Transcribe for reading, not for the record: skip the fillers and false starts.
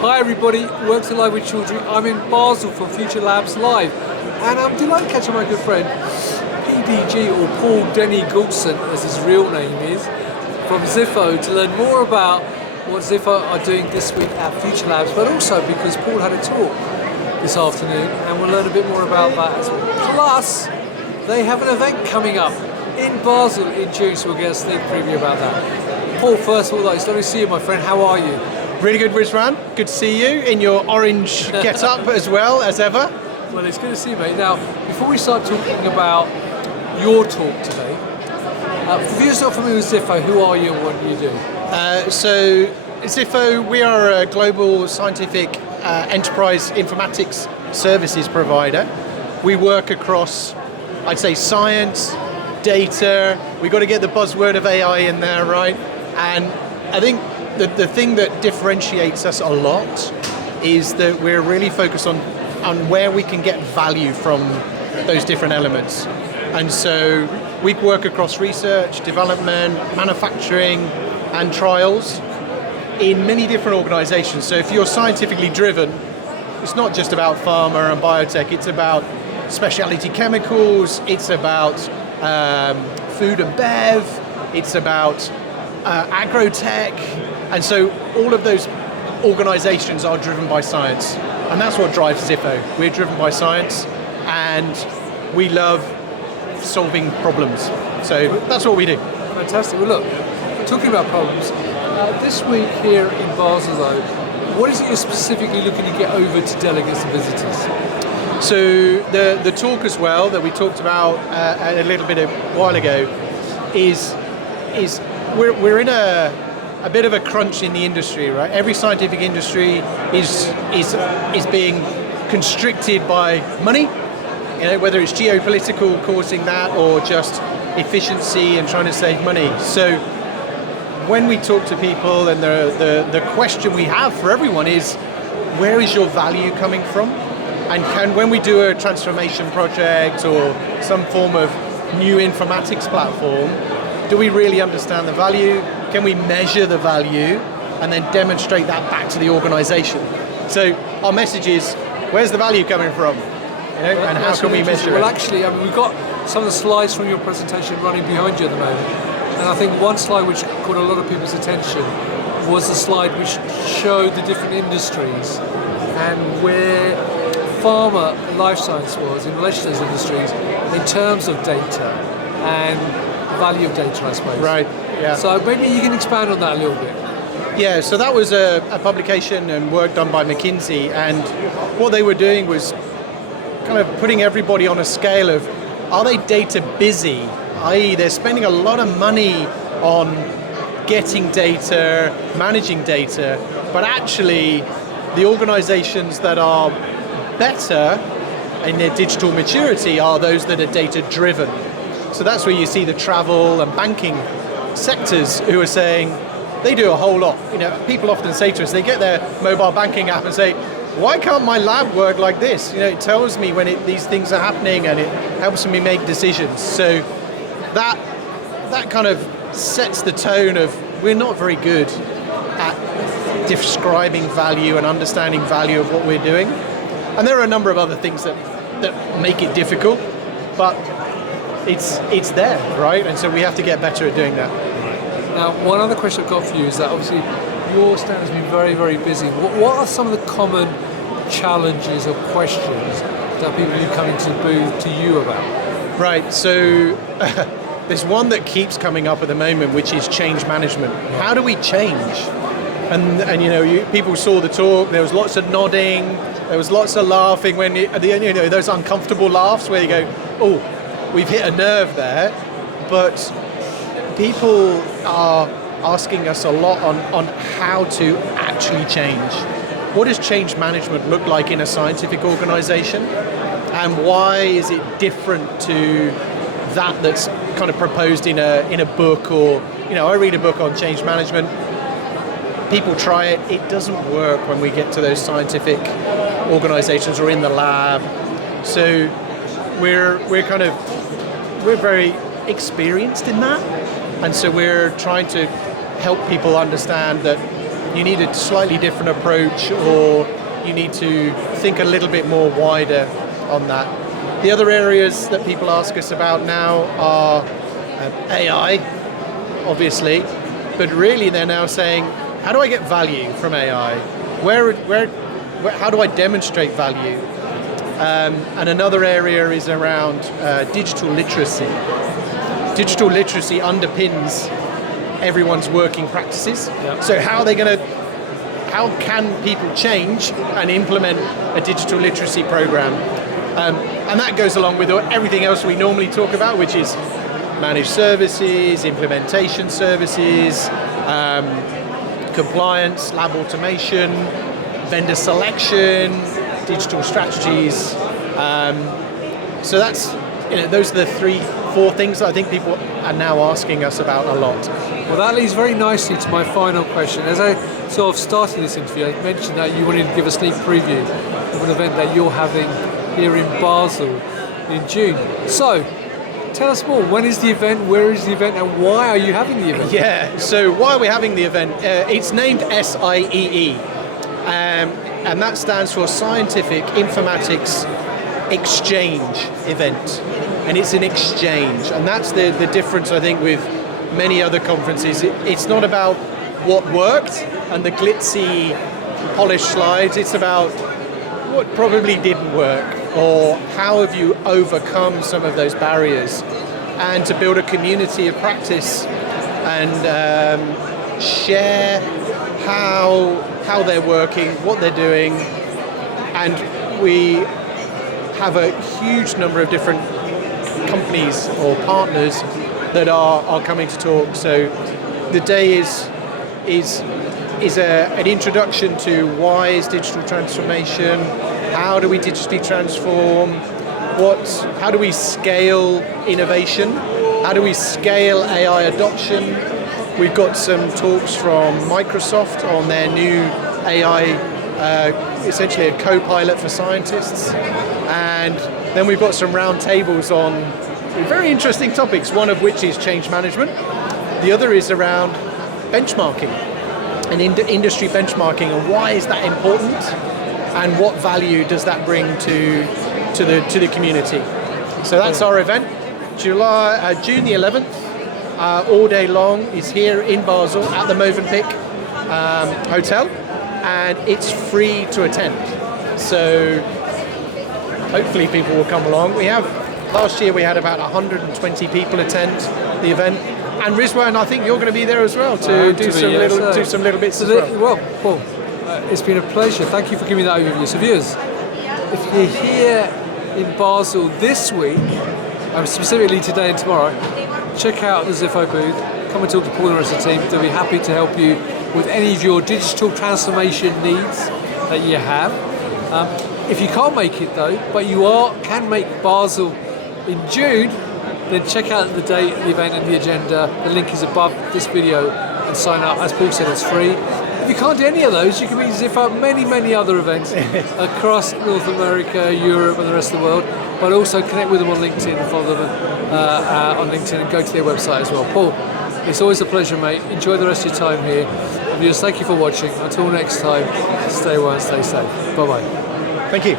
Hi everybody, Works Alive with Children. I'm in Basel for Future Labs Live, and I'm delighted to catch up my good friend PDG, or Paul Denny-Gouldson as his real name is, from Zifo, to learn more about what Zifo are doing this week at Future Labs, but also because Paul had a talk this afternoon and we'll learn a bit more about that as well. Plus, they have an event coming up in Basel in June, so we'll get a sneak preview about that. Paul, first of all, it's lovely to see you, my friend. How are you? Really good, Rizwan. Good to see you in your orange get-up as well, as ever. Well, it's good to see you, mate. Now, before we start talking about your talk today, for you not familiar with Zifo, who are you and what do you do? So, Zifo, we are a global scientific enterprise informatics services provider. We work across, I'd say, science, data. We've got to get the buzzword of AI in there, right? And I think the thing that differentiates us a lot is that we're really focused on where we can get value from those different elements. And so we work across research, development, manufacturing, and trials in many different organizations. So if you're scientifically driven, it's not just about pharma and biotech, it's about specialty chemicals, it's about food and bev, it's about agrotech. And so all of those organizations are driven by science. And that's what drives Zifo. We're driven by science and we love solving problems. So that's what we do. Fantastic. Well, look, talking about problems, this week here in Basel, though, what is it you're specifically looking to get over to delegates and visitors? So the talk as well that we talked about a little bit a while ago is we're in a bit of a crunch in the industry, right? Every scientific industry is being constricted by money, you know, whether it's geopolitical causing that or just efficiency and trying to save money. So when we talk to people, and the question we have for everyone is, where is your value coming from? And when we do a transformation project or some form of new informatics platform, do we really understand the value? Can we measure the value and then demonstrate that back to the organization? So our message is, where's the value coming from? You know, and how can we measure it? Well, actually, I mean, we've got some of the slides from your presentation running behind you at the moment. And I think one slide which caught a lot of people's attention was the slide which showed the different industries and where pharma and life science was in relation to those industries in terms of data and value of data, I suppose. Right, yeah. So maybe you can expand on that a little bit. Yeah, so that was a publication and work done by McKinsey, and what they were doing was kind of putting everybody on a scale of, are they data busy? i.e. they're spending a lot of money on getting data, managing data, but actually the organizations that are better in their digital maturity are those that are data driven. So that's where you see the travel and banking sectors who are saying they do a whole lot. You know, people often say to us, they get their mobile banking app and say, why can't my lab work like this? You know, it tells me when these things are happening and it helps me make decisions. So that kind of sets the tone of, we're not very good at describing value and understanding value of what we're doing. And there are a number of other things that make it difficult, but it's there, right? And so we have to get better at doing that. Now, one other question I've got for you is that obviously your stand has been very, very busy. What are some of the common challenges or questions that people who come into the booth to you about? Right, so there's one that keeps coming up at the moment, which is change management. How do we change? And you know, people saw the talk, there was lots of nodding, there was lots of laughing, when you know, those uncomfortable laughs where you go, oh, we've hit a nerve there. But people are asking us a lot on how to actually change. What does change management look like in a scientific organization? And why is it different to that's kind of proposed in a book? Or, you know, I read a book on change management, people try it, it doesn't work when we get to those scientific organizations or in the lab. So we're very experienced in that, and so we're trying to help people understand that, you need a slightly different approach, or you need to think a little bit more wider on that. The other areas that people ask us about now are AI, obviously, but really they're now saying, how do I get value from AI? How do I demonstrate value? And another area is around digital literacy. Digital literacy underpins everyone's working practices. Yep. So how can people change and implement a digital literacy program? And that goes along with everything else we normally talk about, which is managed services, implementation services, compliance, lab automation, vendor selection, digital strategies. So that's, those are the 4 things that I think people are now asking us about a lot. Well, that leads very nicely to my final question. As I sort of started this interview, I mentioned that you wanted to give a sneak preview of an event that you're having here in Basel in June. So, tell us more. When is the event? Where is the event? And why are you having the event? Yeah, so why are we having the event? It's named SiEE, and that stands for Scientific Informatics Exchange Event. And it's an exchange, and that's the difference, I think, with many other conferences. It's not about what worked and the glitzy, polished slides. It's about what probably didn't work, or how have you overcome some of those barriers, and to build a community of practice and share how they're working, what they're doing. And we have a huge number of different companies or partners that are coming to talk. So the day is an introduction to why is digital transformation, how do we digitally transform, how do we scale innovation, how do we scale AI adoption. We've got some talks from Microsoft on their new AI, essentially a co-pilot for scientists, and then we've got some round tables on very interesting topics, one of which is change management. The other is around benchmarking and industry benchmarking, and why is that important, and what value does that bring to the community. So that's our event, June the 11th, all day long, is here in Basel at the Movenpick Hotel, and it's free to attend. So hopefully people will come along. Last year we had about 120 people attend the event, and Rizwan, I think you're going to be there as well to do some little bits as well. Well, Paul, it's been a pleasure. Thank you for giving me that overview. So viewers, if you're here in Basel this week, specifically today and tomorrow, check out the Zifo booth. Come and talk to Paul and the rest of the team. They'll be happy to help you with any of your digital transformation needs that you have. If you can't make it though, but you can make Basel in June, then check out the date, the event and the agenda. The link is above this video and sign up. As Paul said, it's free. If you can't do any of those, you can meet Zifo at many other events across North America, Europe and the rest of the world, but also connect with them on LinkedIn and follow them on LinkedIn and go to their website as well. Paul, it's always a pleasure, mate. Enjoy the rest of your time here. Viewers, thank you for watching. Until next time, stay well and stay safe. Bye-bye. Thank you.